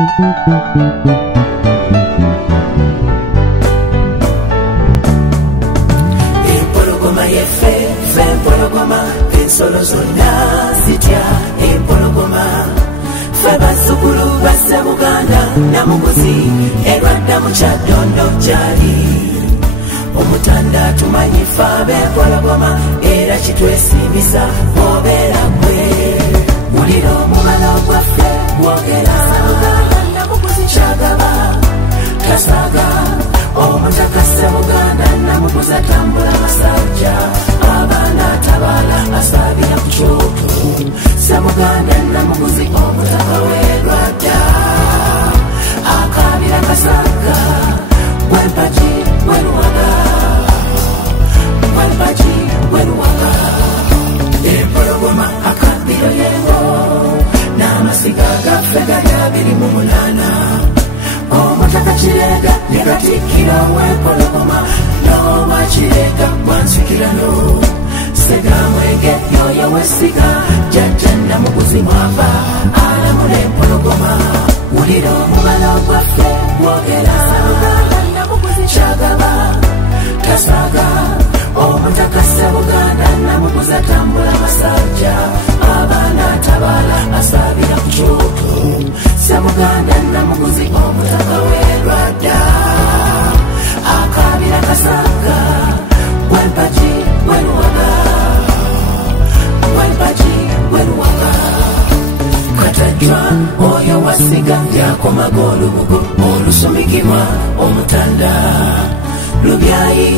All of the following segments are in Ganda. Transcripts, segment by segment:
Empologoma yefe, fe empologoma, ensolo zonna zitya empologoma. Fe bazzukulu basse Buganda, Namuguzi erwadda mu Kyaddondo gyali. Omutanda tumanyi fe ab'empologoma, era kitwesiimisa obeera gwe. Wulira omubala gwaffe gwogera, Namuguzi kyagaba tasaaga. Omutaka Ssemuganda Namuguzi atambula masajja, abaana atabaala asaabira ku kyoto. Ssemuganda Namuguzi omutaka w'erwadda, akaabira kasaaga, gw'empagi gw'eruwaga, gw'empagi gw'eruwaga. Empologoma akabbiro yengo, n'amasiga gaffe gali 28. Omutaka Kirega ne Katikkiro w'empologoma, n'owa Kirega Bwansikirano. Sega Mwenge yoyo w'essiga, jjajja Namuguzi mwava alamula empologoma. Wulira omubala gwaffe gwogera, Namuguzi kyagaba tasaaga. Omutaka Ssemuganda Namuguzi atambula masajja, abaana atabaala asaabira ku kyoto. Ssemuganda Namuguzi omutaka w'erwadda, akaabira kasaaga, gw'empagi gw'eruwaga, gw'empagi gw'eruwaga. Katajjwa oyo wasiga yakomaga olubugo olusumikibwa omutanda. Lubyayi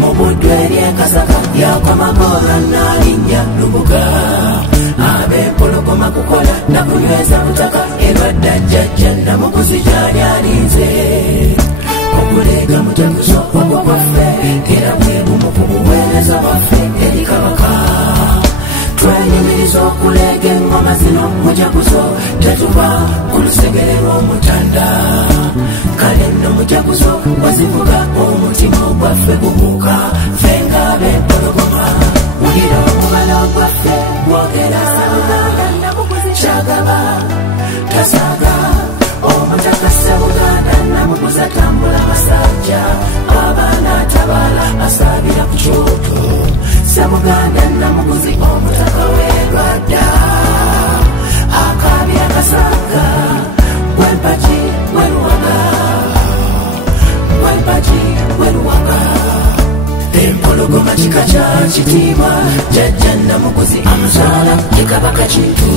mu buddu ery'enkasaka yakomaga olwannalinnya lubuga. Ab'empologoma kukola na kunyweza butaka, erwadda jjajja Namuguzi gyali alinze. Okuleega mujaguzo ogwo gwaffe, era bwe bumu ku buweereza bwaffe eri Kabaka. Twenyumiriza okuleega engoma zino mujaguzo, tetuba ku lusegere lw'omutanda. Kale nno mujaguzo wazivuga, omutima ogwaffe gubuuka, ffe ng'ab'empologoma. Wulira omubala gwaffe gwogera, Namuguzi kyagaba tasaaga. Omutaka Ssemuganda Namuguzi atambula masajja, abaana atabaala asaabira ku kyoto. Ssemuganda Namuguzi omutaka w'erwadda, akaabira kasaaga, gw'empagi gw'eruwaga, gw'empagi gw'eruwaga. Empologoma kika kya kitiibwa, jjajja Namuguzi amuzaala ye Kabaka Kintu.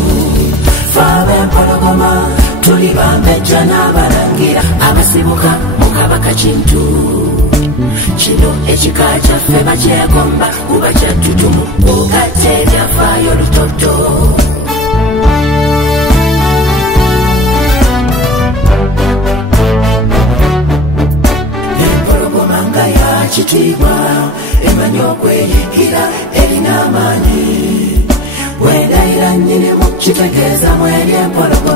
Ffe ab'empologoma tuli bambejja n'abalangira abasibuka mu Kabaka Kintu. Kino ekika kyaffe bakyegomba, kuba kyattutumu kugatta ebyafaayo lutoto. Empologoma nga ya kitiibwa, emanyi okweyigira, erina amaanyi. Bw'endayira nnyinimu kitegeeza mweri empologoma.